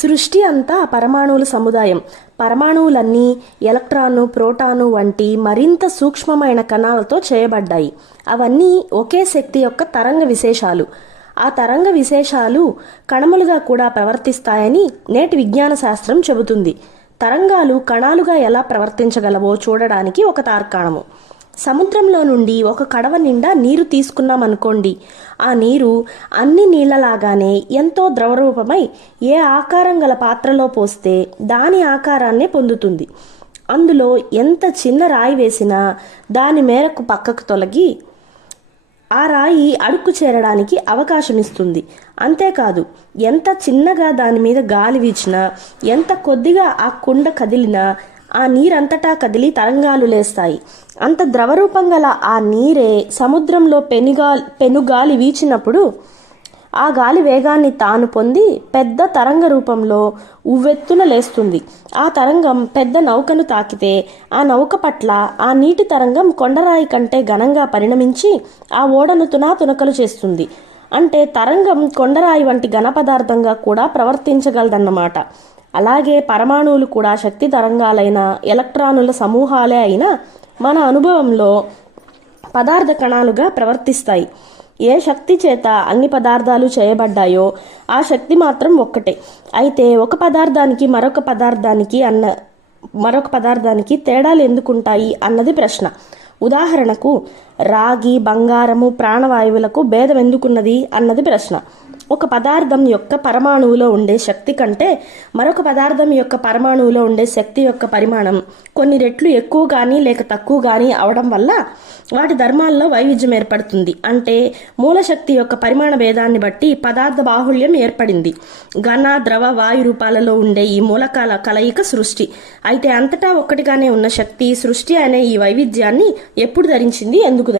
సృష్టి అంతా పరమాణువుల సముదాయం. పరమాణువులన్నీ ఎలక్ట్రాను, ప్రోటాను వంటి మరింత సూక్ష్మమైన కణాలతో చేయబడ్డాయి. అవన్నీ ఒకే శక్తి యొక్క తరంగ విశేషాలు. ఆ తరంగ విశేషాలు కణములుగా కూడా ప్రవర్తిస్తాయని నేటి విజ్ఞాన శాస్త్రం చెబుతుంది. తరంగాలు కణాలుగా ఎలా ప్రవర్తించగలవో చూడడానికి ఒక తార్కాణము. సముద్రంలో నుండి ఒక కడవ నిండా నీరు తీసుకున్నామనుకోండి. ఆ నీరు అన్ని నీళ్లలాగానే ఎంతో ద్రవరూపమై ఏ ఆకారం గల పాత్రలో పోస్తే దాని ఆకారాన్నే పొందుతుంది. అందులో ఎంత చిన్న రాయి వేసినా దాని మేరకు పక్కకు తొలగి ఆ రాయి అడుక్కు చేరడానికి అవకాశం ఇస్తుంది. అంతేకాదు, ఎంత చిన్నగా దాని మీద గాలి వీచినా, ఎంత కొద్దిగా ఆ కుండ కదిలినా ఆ నీరంతటా కదిలి తరంగాలు లేస్తాయి. అంత ద్రవరూపం గల ఆ నీరే సముద్రంలో పెనుగాలి వీచినప్పుడు ఆ గాలి వేగాన్ని తాను పొంది పెద్ద తరంగ రూపంలో ఉవ్వెత్తున లేస్తుంది. ఆ తరంగం పెద్ద నౌకను తాకితే ఆ నౌక పట్ల ఆ నీటి తరంగం కొండరాయి కంటే ఘనంగా పరిణమించి ఆ ఓడను తునాతునకలు చేస్తుంది. అంటే తరంగం కొండరాయి వంటి ఘన పదార్థంగా కూడా ప్రవర్తించగలదన్నమాట. అలాగే పరమాణువులు కూడా శక్తి తరంగాలైన ఎలక్ట్రానుల సమూహాలే అయినా మన అనుభవంలో పదార్థ కణాలుగా ప్రవర్తిస్తాయి. ఏ శక్తి చేత అన్ని పదార్థాలు చేయబడ్డాయో ఆ శక్తి మాత్రం ఒక్కటే. అయితే ఒక పదార్థానికి మరొక పదార్థానికి తేడాలు ఎందుకుంటాయి అన్నది ప్రశ్న. ఉదాహరణకు రాగి, బంగారము, ప్రాణవాయువులకు భేదం ఎందుకున్నది అన్నది ప్రశ్న. ఒక పదార్థం యొక్క పరమాణువులో ఉండే శక్తి కంటే మరొక పదార్థం యొక్క పరమాణువులో ఉండే శక్తి యొక్క పరిమాణం కొన్ని రెట్లు ఎక్కువ కానీ లేక తక్కువ కానీ అవడం వల్ల వాటి ధర్మాల్లో వైవిధ్యం ఏర్పడుతుంది. అంటే మూలశక్తి యొక్క పరిమాణ భేదాన్ని బట్టి పదార్థ బాహుళ్యం ఏర్పడింది. ఘన, ద్రవ, వాయు రూపాలలో ఉండే ఈ మూలకాల కలయిక సృష్టి. అయితే అంతటా ఒక్కటిగానే ఉన్న శక్తి సృష్టి అనే ఈ వైవిధ్యాన్ని ఎప్పుడు ధరించింది, ఎందుకు